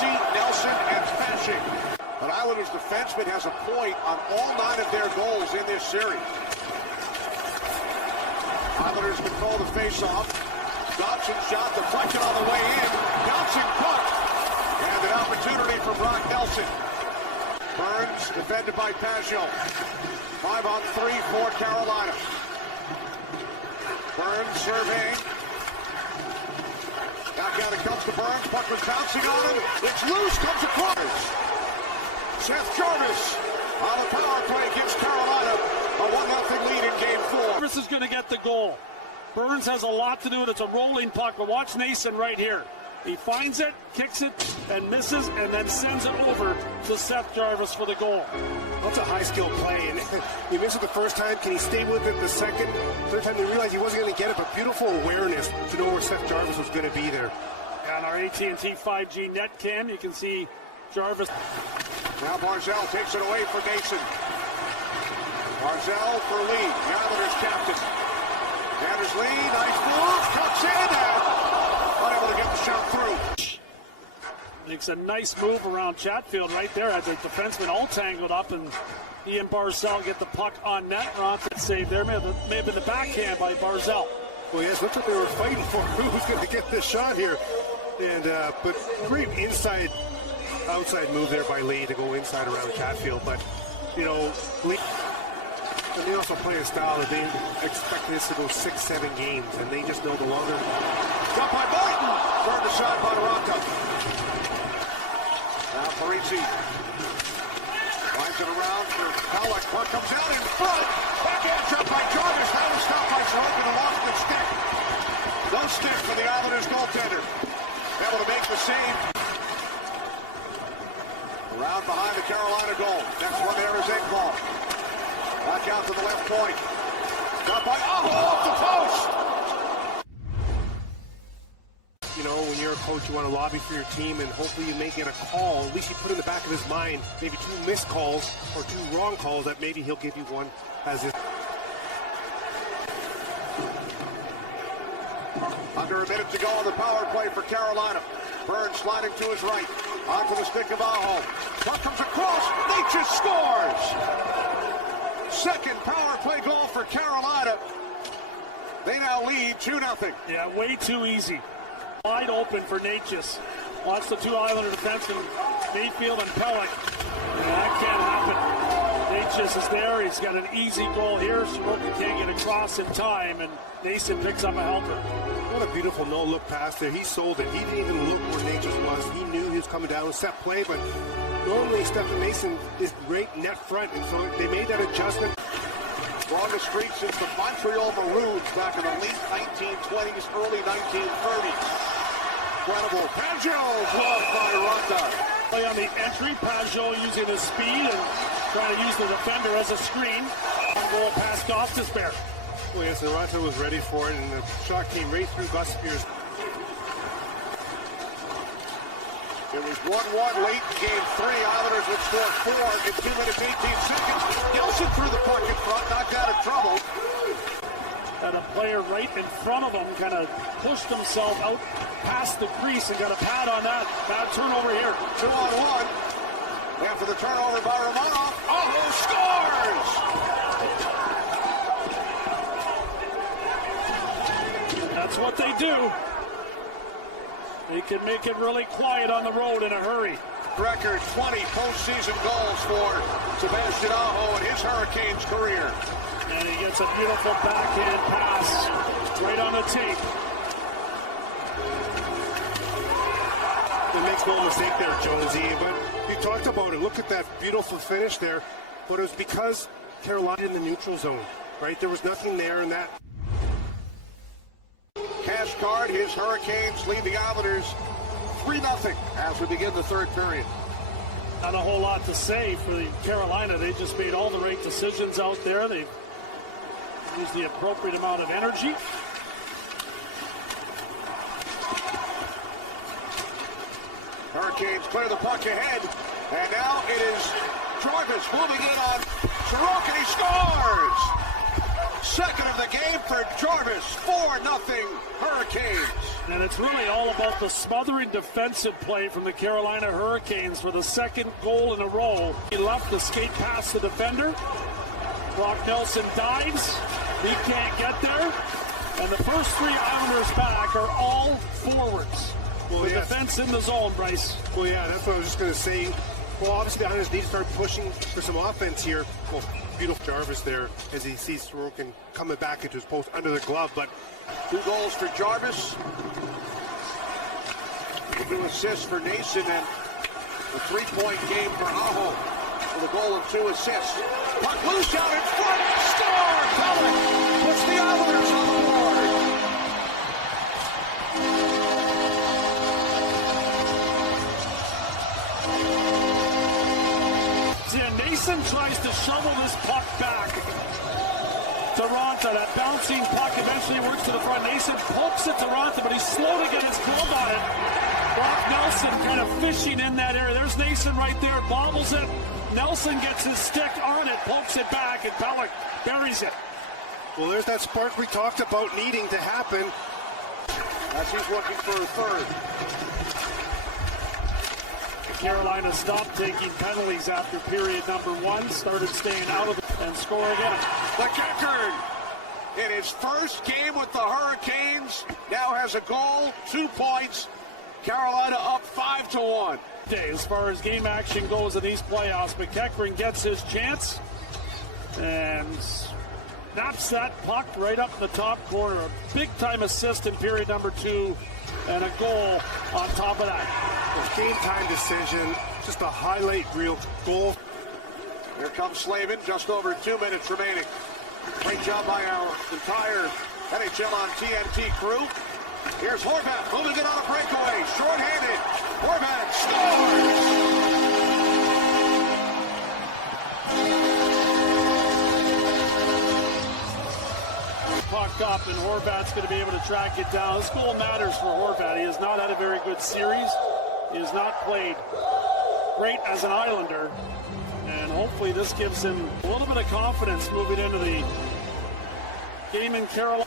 Parise, Nelson, and Fasching. But Islanders defenseman has a point on all 9 of their goals in this series. Islanders control the face-off. Dobson shot deflected on the way in. Nelson cut. And an opportunity for Brock Nelson. Burns defended by Pagel. 5-on-3 for Carolina. Burns surveying. Back out it comes to Burns. Puck was bouncing on him. It's loose. Comes across. Seth Jarvis on the power play gives Carolina a 1-0 lead in Game 4. Jarvis is going to get the goal. Burns has a lot to do, and it's a rolling puck. But watch Nason right here. He finds it, kicks it, and misses, and then sends it over to Seth Jarvis for the goal. That's a high-skill play, and he missed it the first time. Can he stay with it the second? Third time he realized he wasn't going to get it, but beautiful awareness to know where Seth Jarvis was going to be there. On our AT&T 5G net cam, you can see Jarvis. Now Barzal takes it away for Nason. Barzal for Lee, the Islanders captain. Anders Lee, nice move, cuts in, unable to get the shot through. Makes a nice move around Chatfield right there. Had the defenseman all tangled up, and he and Barzal get the puck on net. Ronson save there. May have been the backhand by Barzal. Well, yes, look what they were fighting for. Who was going to get this shot here? And but great outside move there by Lee to go inside around Chatfield. But, you know, Lee, and they also play a style that they expect this to go 6-7 games, and they just know the longer. Shot by Martin. Turned aside by Rocca. Now Parise winds it around for Halleck. Puck comes out in front. Backhand shot by Jarvis. That was stopped by Sorokin and lost the stick. No stick for the Islanders goaltender. Able to make the save. Around behind the Carolina goal. Next one there is Engvall. Back out to the left point. Got by off the post. You know, when you're a coach, you want to lobby for your team, and hopefully you may get a call. At least you put in the back of his mind maybe 2 missed calls or 2 wrong calls that maybe he'll give you one as his. Under a minute to go on the power play for Carolina. Burns sliding to his right. Onto the stick of Aho. Puck comes across. Natchez scores. Second power play goal for Carolina. They now lead 2-0. Yeah, way too easy. Wide open for Natchez. Watch the 2 Islander defensemen, Mayfield and Pelech. That can't happen. Natchez is there. He's got an easy goal here. Sorokin can't get across in time, and Nason picks up a helper. What a beautiful no-look pass there. He sold it. He didn't even look where Natchez was. He knew he was coming down with set play, but normally Stephen Mason is great net front, and so they made that adjustment. Longest streak since the Montreal Maroons back in the late 1920s, early 1930s. Incredible. Pagel blocked by Ronda. Play on the entry. Pagel using his speed and trying to use the defender as a screen. Goal past Gostisbehere. Well, yes, and Ronda was ready for it, and the shot came right through Gostisbehere's. It was 1-1 late in Game 3. Islanders would score 4 in 2 minutes, 18 seconds. Nelson threw the puck in front, knocked out of trouble. And a player right in front of him kind of pushed himself out past the crease and got a pad on that. Bad turnover here. 2-on-1. After the turnover by Romanov. Aho scores! That's what they do. They can make it really quiet on the road in a hurry. Record 20 postseason goals for Sebastian Aho in his Hurricanes career. And he gets a beautiful backhand pass right on the tape. He makes no mistake there, Jonesy, but you talked about it. Look at that beautiful finish there. But it was because Carolina in the neutral zone, right? There was nothing there in that. Cash card, his Hurricanes lead the Islanders 3-0 as we begin the third period. Not a whole lot to say for the Carolina. They just made all the right decisions out there. They used the appropriate amount of energy. Hurricanes clear the puck ahead, and now it is Jarvis moving in on Sorokin. He scores! second of the game for Jarvis. 4-0 Hurricanes. And it's really all about the smothering defensive play from the Carolina Hurricanes for the second goal in a row. He left the skate past the defender. Brock Nelson dives. He can't get there. And the first three Islanders back are all forwards. Well, the yes. defense in the zone, Bryce. Well, yeah, that's what I was just going to say. Well, obviously the Islanders need to start pushing for some offense here. Well, beautiful Jarvis there as he sees Sorokin coming back into his post under the glove, but 2 goals for Jarvis. 2 assists for Nason, and a 3-point game for Aho for the goal and 2 assists. Puck loose out in front. Score! Pellick puts the Islanders on the board. Nason tries to shovel this puck back. Toronto, that bouncing puck eventually works to the front. Nason pokes it to Toronto, but he's slow to get his glove on it. Brock Nelson kind of fishing in that area. There's Nason right there, bobbles it. Nelson gets his stick on it, pokes it back, and Pellick buries it. well, there's that spark we talked about needing to happen. As he's looking for a third. Carolina stopped taking penalties after period number 1, started staying out of it, and score again. McEachern, in his first game with the Hurricanes, now has a goal, 2 points. Carolina up 5-1. As far as game action goes in these playoffs, McEachern gets his chance and snaps that puck right up in the top corner. A big-time assist in period number 2 and a goal on top of that. Game time decision, just a highlight reel goal. Here comes Slavin, just over 2 minutes remaining. Great job by our entire NHL on TNT crew. Here's Horvat moving it on a breakaway, short-handed. Horvat scores! Puck up, and Horvat's going to be able to track it down. This goal matters for Horvat. He has not had a very good series. He has not played great as an Islander, and hopefully this gives him a little bit of confidence moving into the game in Carolina.